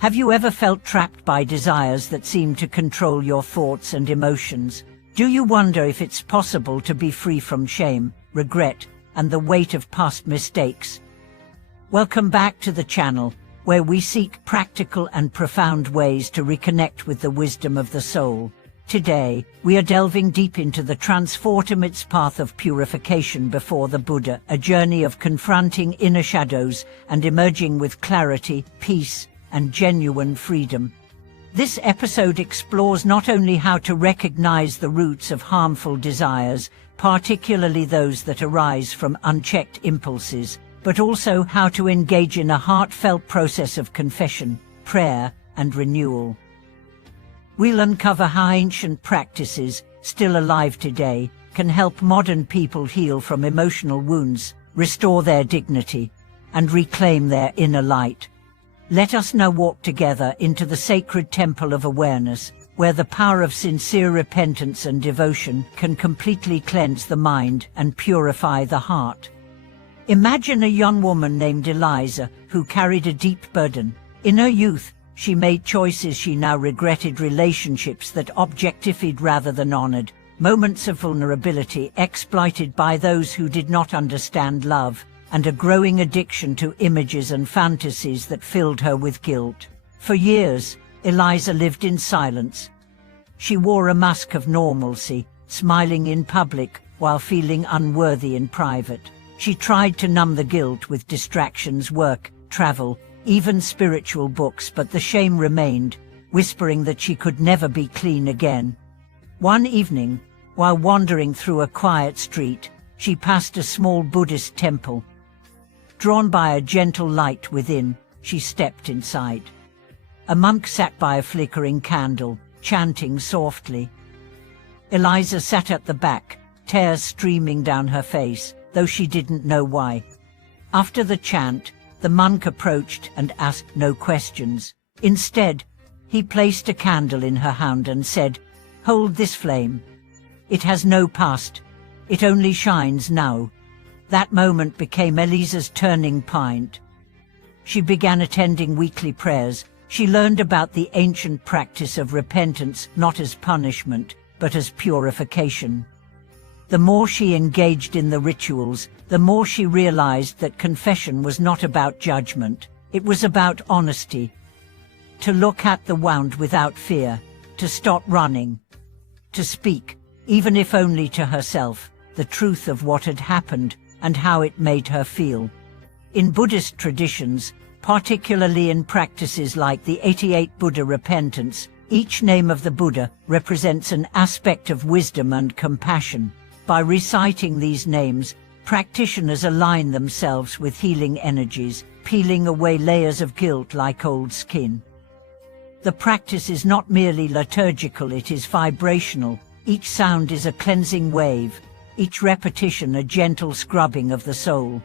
Have you ever felt trapped by desires that seem to control your thoughts and emotions? Do you wonder if it's possible to be free from shame, regret, and the weight of past mistakes? Welcome back to the channel, where we seek practical and profound ways to reconnect with the wisdom of the soul. Today, we are delving deep into the transformative path of purification before the Buddha, a journey of confronting inner shadows and emerging with clarity, peace, and genuine freedom. This episode explores not only how to recognize the roots of harmful desires, particularly those that arise from unchecked impulses, but also how to engage in a heartfelt process of confession, prayer, and renewal. We'll uncover how ancient practices, still alive today, can help modern people heal from emotional wounds, restore their dignity, and reclaim their inner light. Let us now walk together into the sacred temple of awareness, where the power of sincere repentance and devotion can completely cleanse the mind and purify the heart. Imagine a young woman named Eliza who carried a deep burden. In her youth, she made choices she now regretted, relationships that objectified rather than honored, moments of vulnerability exploited by those who did not understand love, and a growing addiction to images and fantasies that filled her with guilt. For years, Eliza lived in silence. She wore a mask of normalcy, smiling in public while feeling unworthy in private. She tried to numb the guilt with distractions, work, travel, even spiritual books, but the shame remained, whispering that she could never be clean again. One evening, while wandering through a quiet street, she passed a small Buddhist temple. Drawn by a gentle light within, she stepped inside. A monk sat by a flickering candle, chanting softly. Eliza sat at the back, tears streaming down her face, though she didn't know why. After the chant, the monk approached and asked no questions. Instead, he placed a candle in her hand and said, "Hold this flame. It has no past. It only shines now." That moment became Eliza's turning point. She began attending weekly prayers. She learned about the ancient practice of repentance, not as punishment, but as purification. The more she engaged in the rituals, the more she realized that confession was not about judgment. It was about honesty. To look at the wound without fear, to stop running, to speak, even if only to herself, the truth of what had happened and how it made her feel. In Buddhist traditions, particularly in practices like the 88 Buddha repentance, each name of the Buddha represents an aspect of wisdom and compassion. By reciting these names, practitioners align themselves with healing energies, peeling away layers of guilt like old skin. The practice is not merely liturgical, it is vibrational. Each sound is a cleansing wave, each repetition a gentle scrubbing of the soul.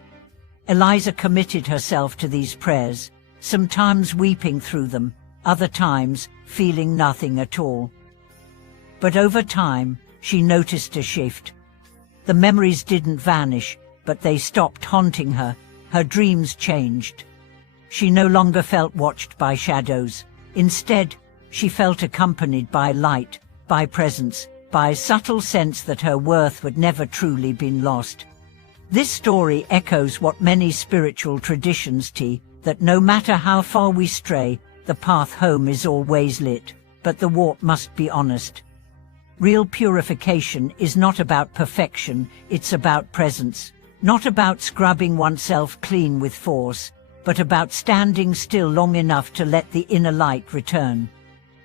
Eliza committed herself to these prayers, sometimes weeping through them, other times feeling nothing at all. But over time, she noticed a shift. The memories didn't vanish, but they stopped haunting her. Her dreams changed. She no longer felt watched by shadows. Instead, she felt accompanied by light, by presence, by a subtle sense that her worth would never truly been lost. This story echoes what many spiritual traditions teach, that no matter how far we stray, the path home is always lit, but the walk must be honest. Real purification is not about perfection, it's about presence. Not about scrubbing oneself clean with force, but about standing still long enough to let the inner light return.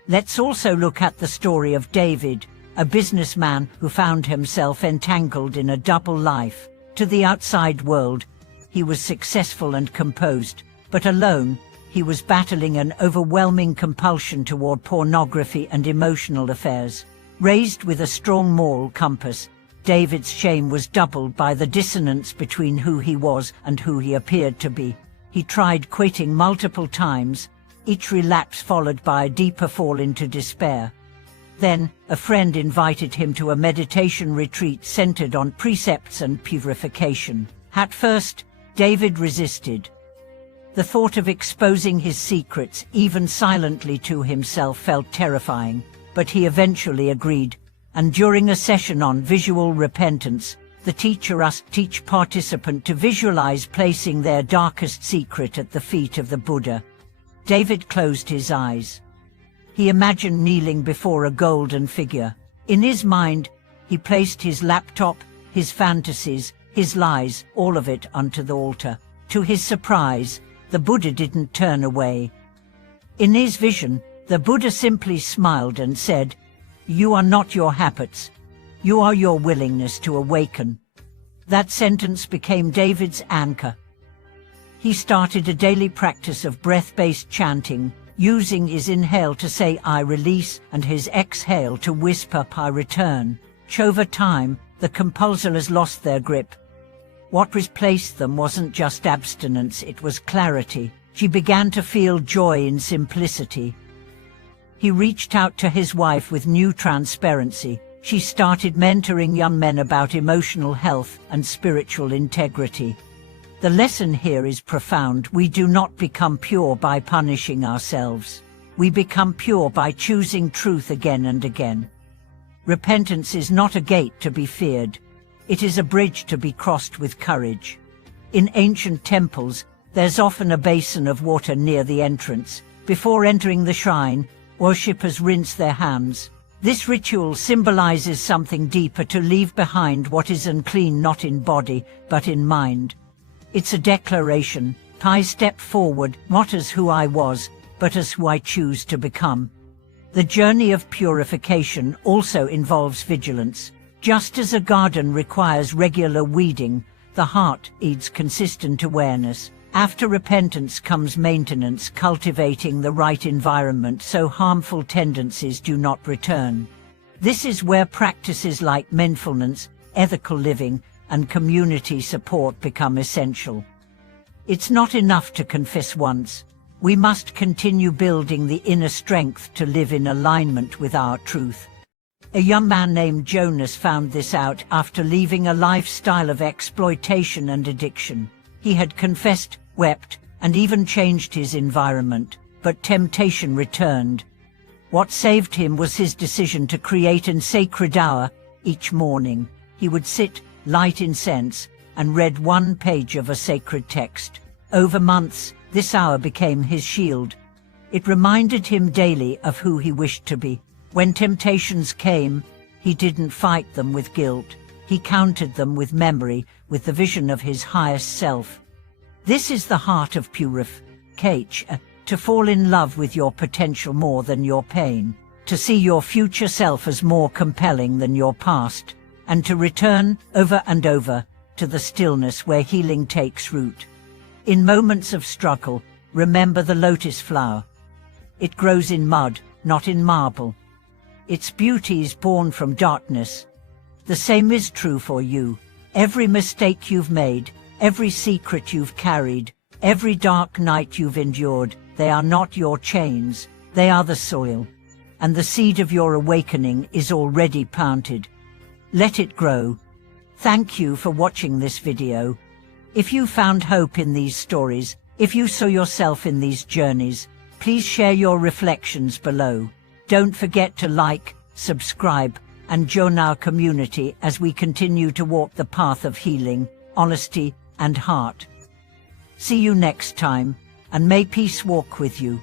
Let's also look at the story of David, a businessman who found himself entangled in a double life. To the outside world, he was successful and composed, but alone, he was battling an overwhelming compulsion toward pornography and emotional affairs. Raised with a strong moral compass, David's shame was doubled by the dissonance between who he was and who he appeared to be. He tried quitting multiple times, each relapse followed by a deeper fall into despair. Then, a friend invited him to a meditation retreat centered on precepts and purification. At first, David resisted. The thought of exposing his secrets, even silently to himself, felt terrifying, but he eventually agreed, and during a session on visual repentance, the teacher asked each participant to visualize placing their darkest secret at the feet of the Buddha. David closed his eyes. He imagined kneeling before a golden figure. In his mind, he placed his laptop, his fantasies, his lies, all of it onto the altar. To his surprise, the Buddha didn't turn away. In his vision, the Buddha simply smiled and said, "You are not your habits. You are your willingness to awaken." That sentence became David's anchor. He started a daily practice of breath-based chanting, using his inhale to say "I release" and his exhale to whisper "I return." Over time, the compulsors lost their grip. What replaced them wasn't just abstinence, it was clarity. She began to feel joy in simplicity. He reached out to his wife with new transparency. She started mentoring young men about emotional health and spiritual integrity. The lesson here is profound. We do not become pure by punishing ourselves. We become pure by choosing truth again and again. Repentance is not a gate to be feared. It is a bridge to be crossed with courage. In ancient temples, there's often a basin of water near the entrance. Before entering the shrine, worshippers rinse their hands. This ritual symbolizes something deeper: to leave behind what is unclean, not in body, but in mind. It's a declaration: I step forward, not as who I was, but as who I choose to become. The journey of purification also involves vigilance. Just as a garden requires regular weeding, the heart needs consistent awareness. After repentance comes maintenance, cultivating the right environment so harmful tendencies do not return. This is where practices like mindfulness, ethical living, and community support become essential. It's not enough to confess once. We must continue building the inner strength to live in alignment with our truth. A young man named Jonas found this out after leaving a lifestyle of exploitation and addiction. He had confessed, wept, and even changed his environment, but temptation returned. What saved him was his decision to create a sacred hour each morning. He would sit, light incense, and read one page of a sacred text. Over months, this hour became his shield. It reminded him daily of who he wished to be. When temptations came, he didn't fight them with guilt. He countered them with memory, with the vision of his highest self. This is the heart of purification: to fall in love with your potential more than your pain, to see your future self as more compelling than your past, and to return over and over to the stillness where healing takes root. In moments of struggle, remember the lotus flower. It grows in mud, not in marble. Its beauty is born from darkness. The same is true for you. Every mistake you've made, every secret you've carried, every dark night you've endured, they are not your chains, they are the soil. And the seed of your awakening is already planted. Let it grow. Thank you for watching this video. If you found hope in these stories, if you saw yourself in these journeys, please share your reflections below. Don't forget to like, subscribe, and join our community as we continue to walk the path of healing, honesty, and heart. See you next time, and may peace walk with you.